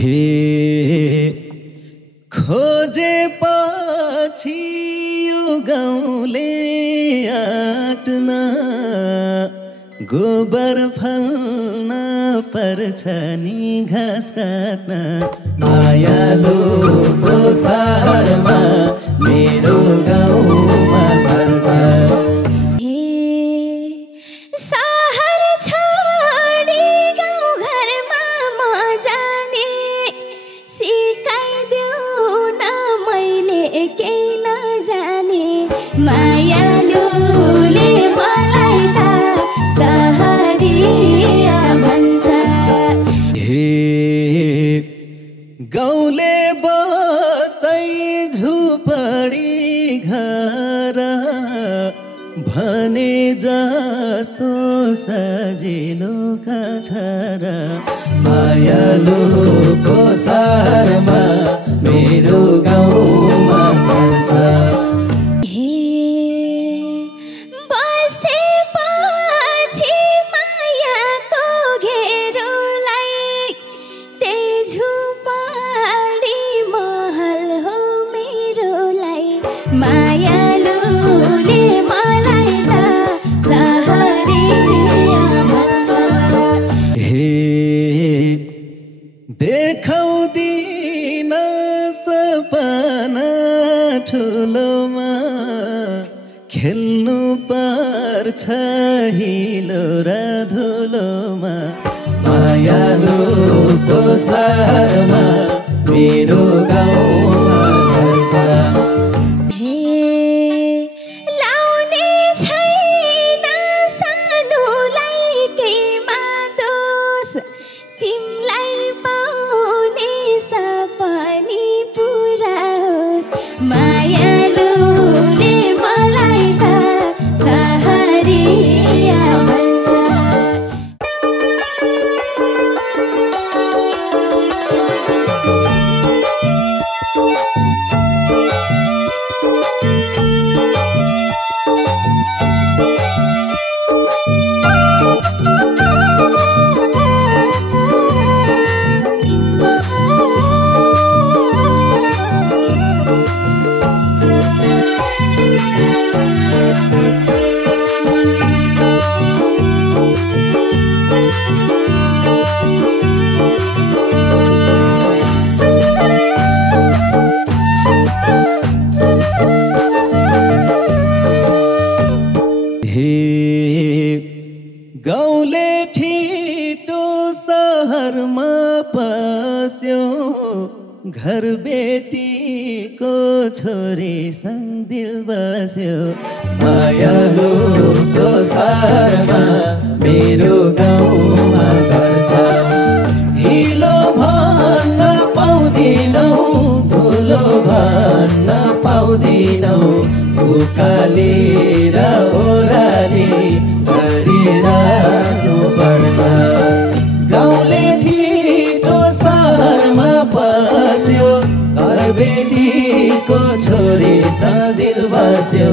हे खोजे पछि यो गाउँले आट्न गोबर फल्न पर्छ नि घाँस काट्न मायालुको सहरमा मेरो गाउँमा पर्छ मायालुले मलाई त सहरिया भन्छ हे गाउँले बसै झुपडी घर भने जस्तो सजिलो का छ र मायालुको सहरमा मेरो गाउँमा पर्छ मायालुले मलाई त सहरिया भन्छ हे देखाउँदिन सपना ठुलोमा खेल्नु पर्छ हिलो र धुलोमा मायालुको सहरमा मेरो गाउँमा पर्छ मायालुले मलाई त सहरिया भन्छ गाउँले ठिटो सहरमा पस्यो घर बेटीको छोरी सँग दिल बस्यो मायालुको सहरमा मेरो गाउँमा पर्छ हिलो भन्न पाउँदिनौ धुलो भन्न पाउँदिनौ उकाली र ओराली गरिरहनु पर्छ गाउँले ठिटो सहरमा बस्यो घर बेटीको छोरी सँग दिल बस्यो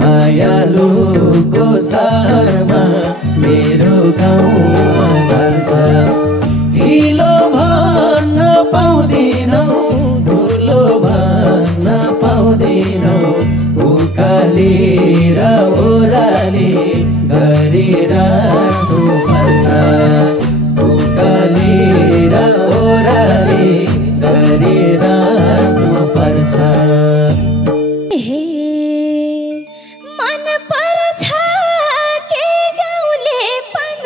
मायालुको सहरमा मेरो गाउँमा पर्छ हिलो भन्न पाउँदिनौ धुलो भन्न पाउँदिनौ उकाली र ओराली गरिरहनु पर्छ उकाली र ओराली गरिरहनु पर्छ मन पर्छ के गाउँले पन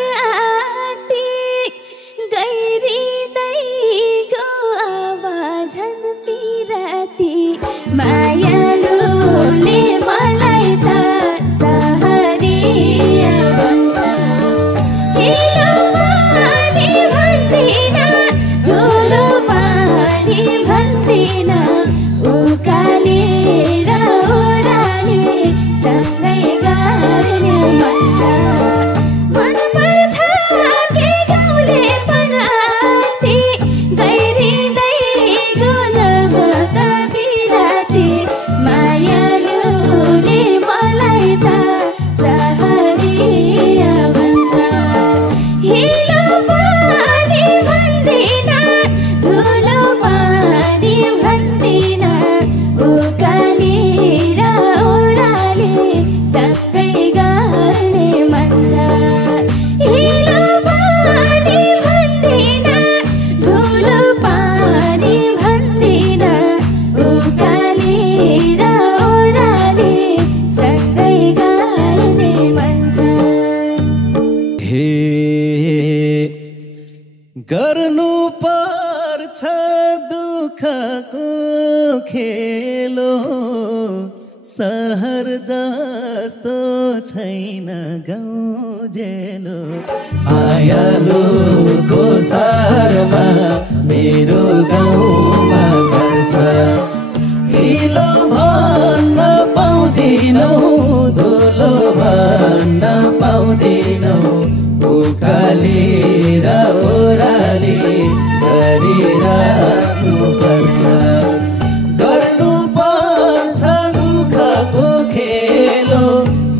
पर्छ दुःखको खेलो सहर जस्तो छैन गाउँ जेलो मायालुको सहरमा मेरो गाउँमा घर छ हिलो भन्न पाउँदिनौ धुलो भन्न पाउँदिनौ उकाली र ओराली गरिराख्नु पर्छ गर्नु पर्छ दुःखको खेलो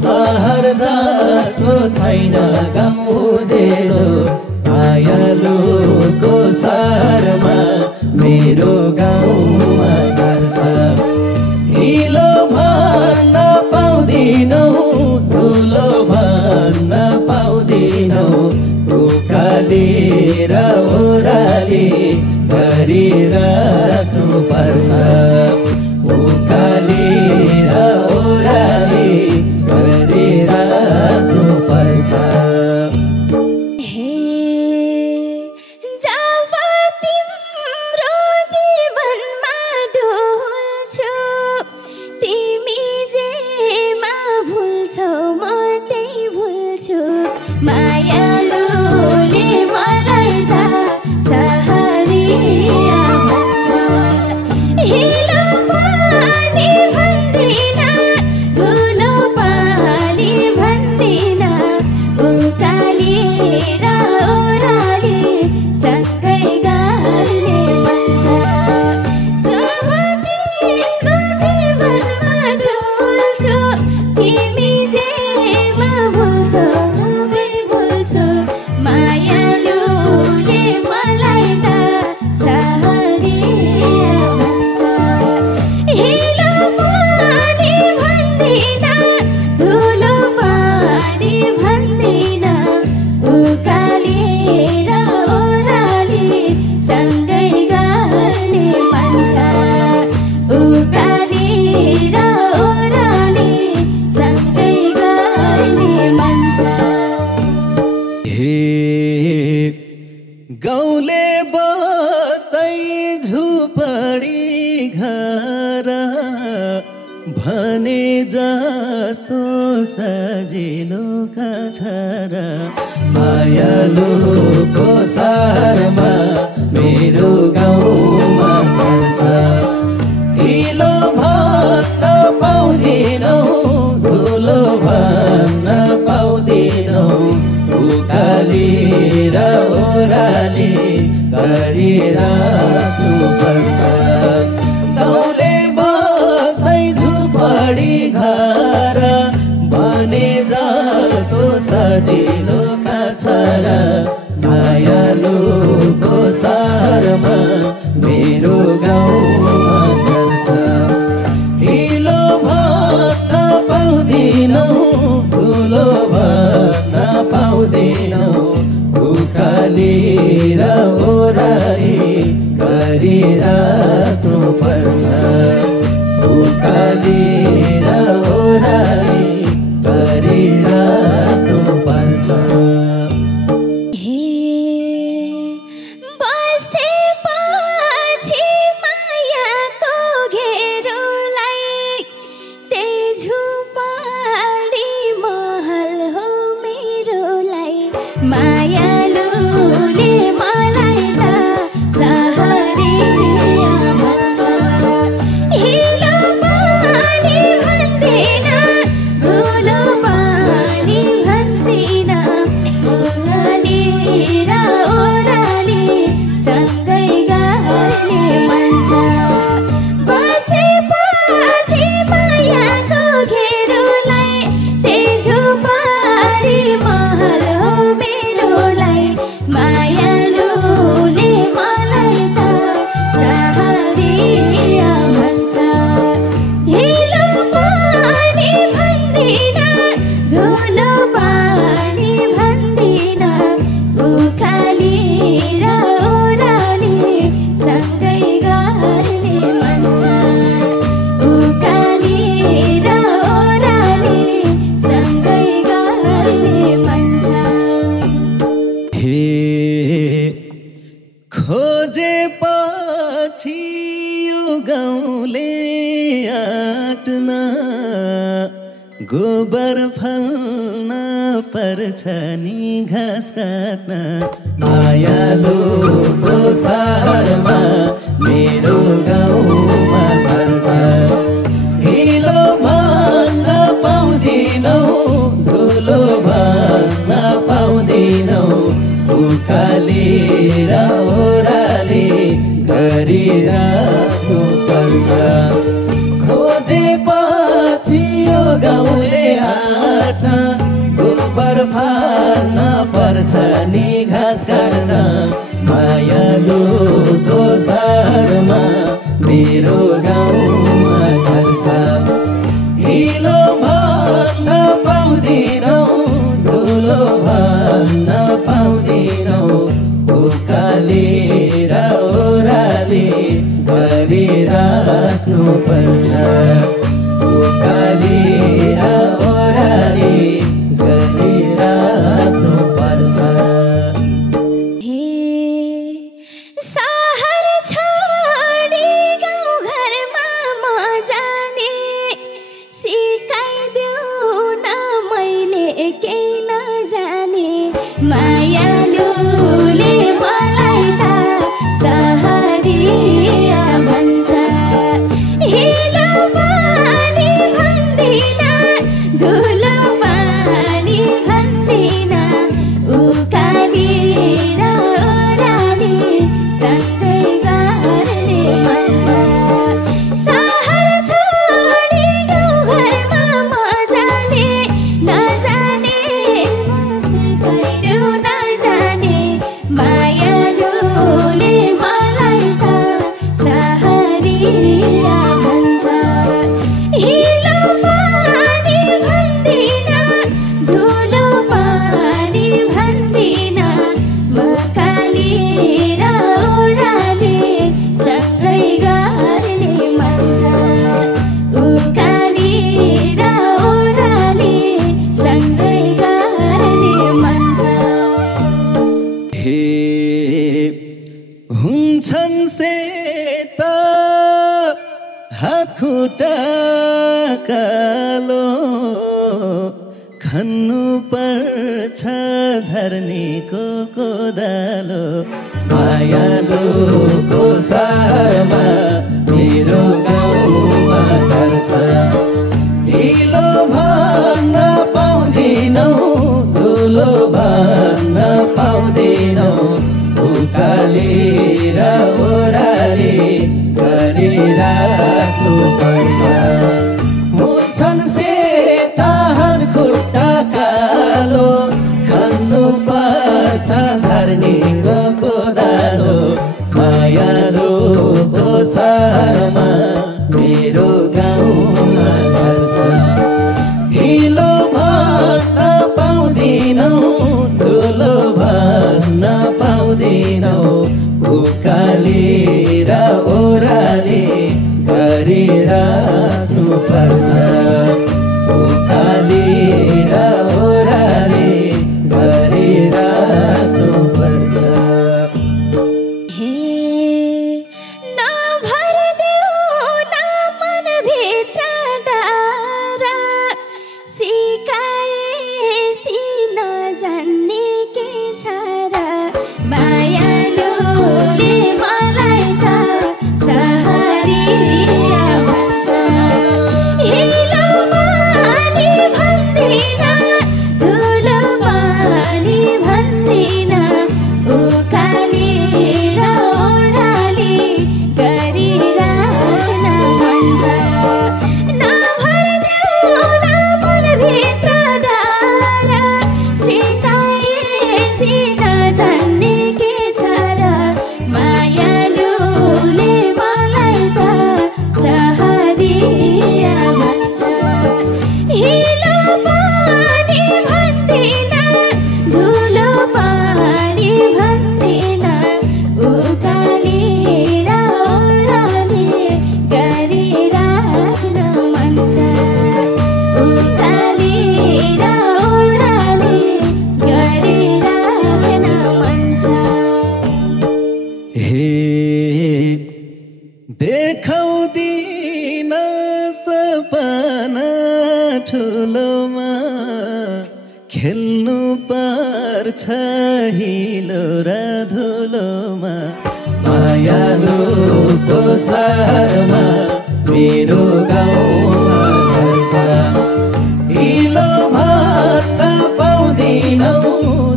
सहर जस्तो छैन गाउँ जेलो मायालुको सहरमा मेरो गाउँमा घर छ हिलो भन्न पाउँदिनौ धुलो भन्न पाउँदिनौ उकाली र ओराली गरिराख्नु पर्छ उकाली र ओराली गरिराख्नु पर्छ मायालुले मलाई त सहरिया भन्छ हिलो पानी भन्दिन धुलो पानी भन्दिन उकाली र ओराली सँगै गर्ने भन्छ जब तिम्रो जीवनमा ढुल्छु तिमी जेमा भुल्छौ मायालुले मलाई त सहरिया भन्छ हिलो पानी भन्दिन धुलो पानी भन्दिन उकाली र ओराली सँगै गर्ने भन्छ उकाली र ओराली सँगै गर्ने भन्छ गाउँले बसै झुपडी घर भने जस्तो सजिलो छ र मायालुको सहरमा मेरो गाउँमा घर छ हिलो भन्न पाउँदिनौ धुलो भन्न पाउँदिनौ उकाली र ओराली गरिराख्नु पर्छ गाउँले बसै झुपडी घर भने जस्तो सजिलो छ र मायालुको सहरमा मेरो गाउँमा घर छ हिलो भन्न पाउँदिनौ धुलो भन्न पाउँदिनौ उकाली र ओराली गरिराख्नु पर्छ उकाली र ओराली गरिराख्नु पर्छ मायालुले मलाई त सहरिया भन्छ पछि यो गाउँले आट्न गोबर फल्न पर्छ नि घाँस काट्न मायालुको सहरमा मेरो गाउँमा घर छ हिलो भन्न पाउँदिनौ धुलो भन्न पाउँदिनौ उकाली र ओह्राली गरिराख्नु पर्छ खोजेपछि यो गाउँले आट्न गोबर फाल्न पर्छ नि घाँस काट्न मायालुको सहरमा मेरो गाउँमा घर छ हिलो भन्न पाउँदिनौ धुलो भन्न पाउँदिनौ उकाली र ओह्राली गरिराख्नु पर्छ उकाली र ओह्राली गरिराख्नु पर्छ सहर छोडी गाउँ घरमा म जाने सिकाइदेऊ न मैले केही नजाने मायालुले मलाई त सहरिया भन्छ हिलो पानी भन्दिन धुलो पानी भन्दिन उकाली र ओह्राली सँगै गर्ने मन छ सहर छोडी गाउँ घरमा म जाने नजाने सिकाइदेऊ नजाने मायालुले मलाई त सहरिया भन्छ हिलो पानी भन्दिन धुलो पानी भन्दिन उकाली र ओह्राली सँगै गर्ने मन छ उकाली र ओह्राली सँगै गर्ने मन छ हे हुन्छन् सेता हात खुट्टा कालो खन्नु पर्छ धर्नीको कोदालो मायालुको सहरमा मेरो गाउँमा घर छ हिलो भन्न पाउँदिनौ धुलो भन्न पाउँदिनौ उकाली र ओह्राली गरिराख्नु पर्छ हुन्छन् सेता हात खुट्टा कालो खन्नु पर्छ धर्नीको कोदालो माया देखाउँदिन सपना ठुलोमा खेल्नु पर्छ हिलो र धुलोमा मायालुको सहरमा मेरो गाउँमा घर छ हिलो भन्न पाउँदिनौ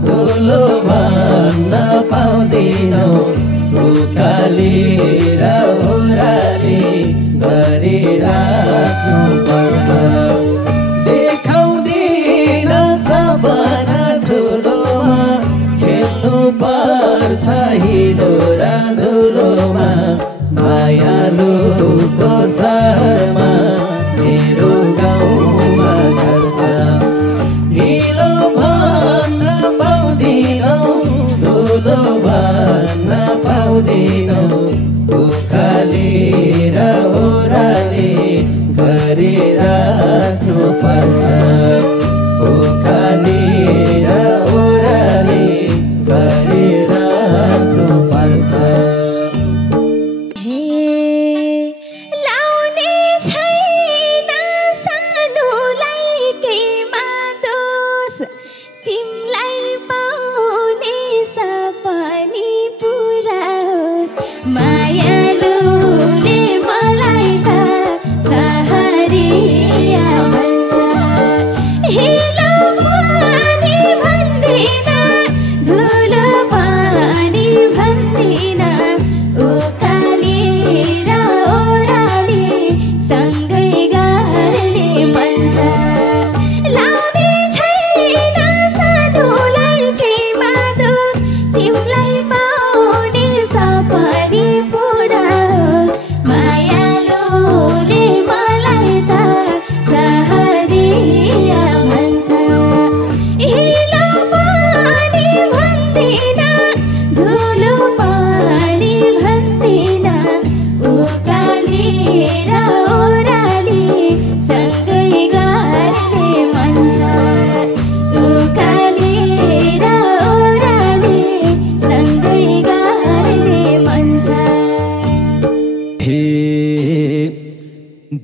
धुलो भन्न पाउँदिनौ उकाली र ओह्राली गरिराख्नु पर्छ देखाउँदिन सपना ठुलोमा खेल्नु पर्छ हिलो र धुलोमा मायालुको सहरमा मेरो गाउँमा घर छ हिलो भन्न पाउँदिनौ धुलो भन्न पाउँदिनौ उकाली र ओह्राली गरिराख्नु पर्छ उकाली र ओह्राली गरिराख्नु पर्छ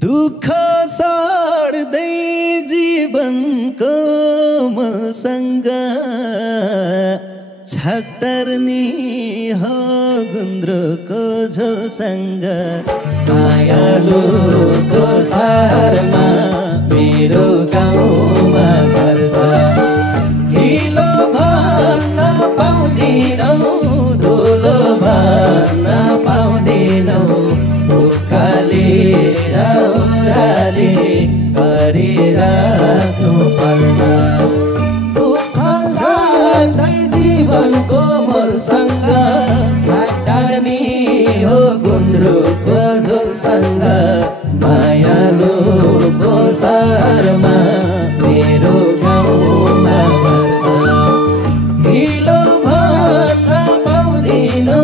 दुःख साड्दै जीवनको मलसँग छाक्टर्नी हो गुन्द्रोको झोलसँग मायालुको सहरमा मेरो गाउँमा घर छ हिलो भन्न पाउँदिनौ धुलो भन्न पाउँदिनौ उकाली र ओह्राली गरिराख्नु पर्छ दुःख साड्दै जीवनको मोलसँग छाट्टानी हो गुन्द्रुकको झोलसँग मायालुको सहरमा मेरो गाउँमा घर छ हिलो भन्न पाउँदिनौ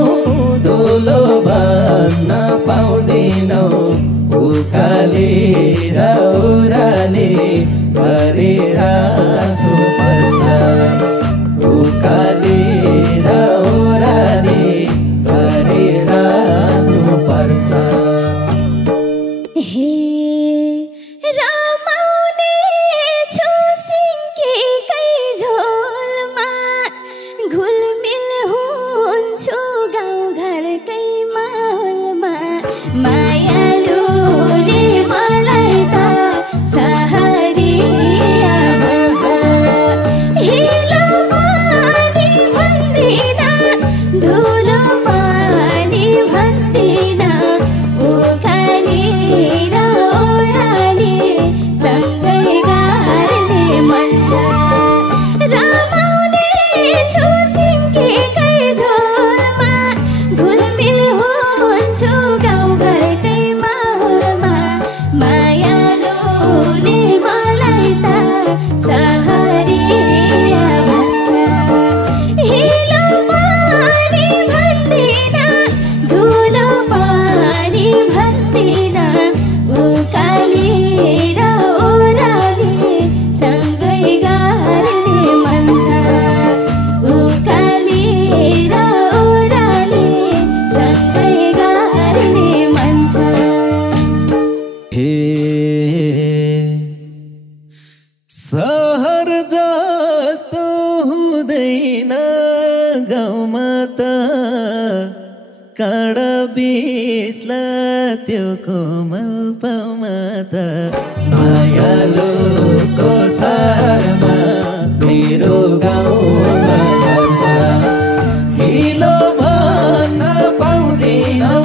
धुलो भन्न पाउँदिनौ उकाली र ओह्राली गरिराख्नु पर्छ उकाली र ओह्राली गरिराख्नु पर्छ गाउँ घरकै बिस्ला त्यो कोमल पाउमा त मायालुको सहरमा मेरो गाउँमा घर छ। हिलो भन्न पाउँदिनौ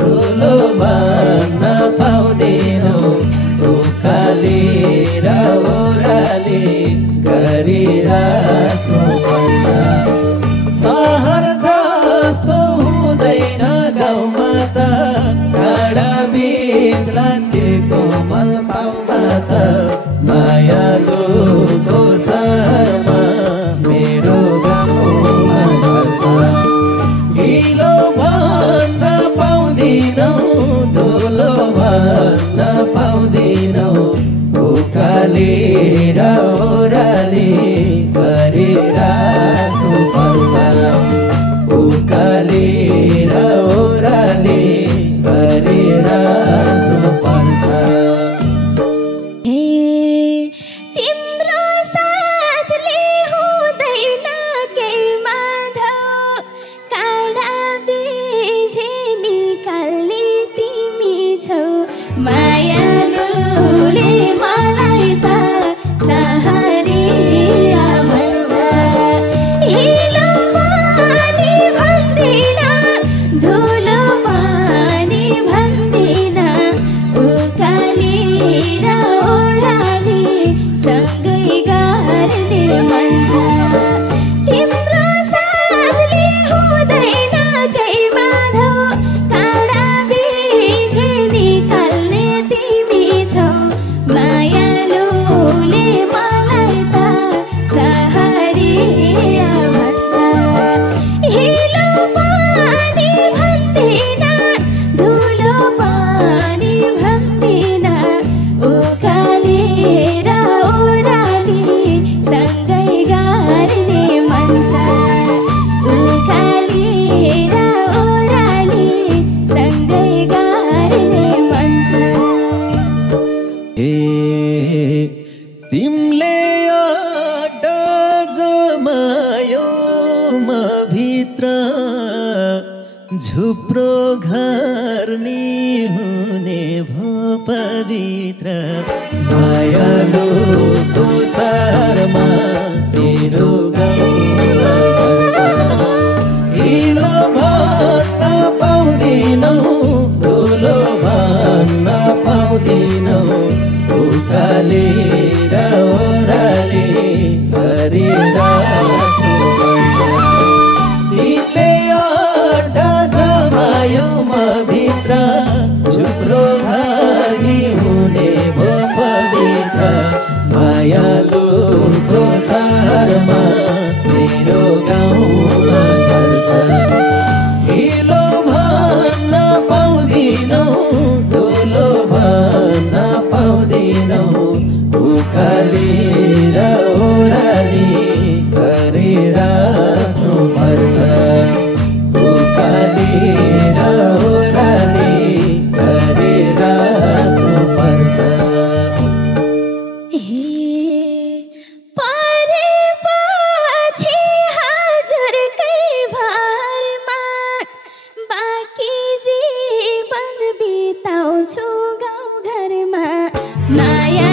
ठुलो भन्न पाउँदिनौ उकाली र ओह्राली गरिराख्नु पर्छ। सहर जस्तो हुँदैन गाउँमा त टाढा बिस्ला त्यो कोमल पाउमा त मायालुको सहरमा मेरो गाउँमा घर छ। हिलो भन्न पाउँदिनौ धुलो भन्न पाउँदिनौ उकाली र ओह्राली गरिराख्नु पर्छ। उकाली र ओह्राली गरिराख्नु पर्छ। तिम्रो साथले हुँदैन केही माधव काँडा बेझे निकाल्ने तिमी छौ। मायालुले मलाई त सहरिया भन्छ। हिलो पानी भन्दिन धुलो पानी भन्दिन उकाली र ओह्राली सँगै गर्ने मन छ। तिम्रो साथले हुँदैन केही माधव काँडा बेझे निकाल्ने तिमी छौ। मायालुले मलाई त सहरिया भन्छ। हिलो पानी भन्दिन धुलो पानी भन्दिन उकाली र ओह्राली सँगै गर्ने मन छ। उकाली र ओह्राली सँगै गर्ने मन छ। तिमीले अड्डा जमायो म भित्र झुप्रो घर नि हुने भो पवित्र। मायालुको सहरमा मेरो गाउँमा घर छ। हिलो भन्न पाउँदिनौ धुलो भन्न पाउँदिनौ उकाली र ओह्राली गरिराख्नु पर्छ। तिमीले अड्डा जमायो म भित्र झुप्रो घर नि हुने भो पवित्र। मायालुको सहरमा मेरो गाउँमा घर छ। हिलो भन्न पाउँदिनौ धुलो भन्न पाउँदिनौ उकाली र ओह्राली गरिराख्नु पर्छ। उकाली र ओह्राली गरिराख्नु पर्छ। परेपछि हजुरकै भरमा बाँकी जीवन बिताउँछु गाउँ घरमा। माया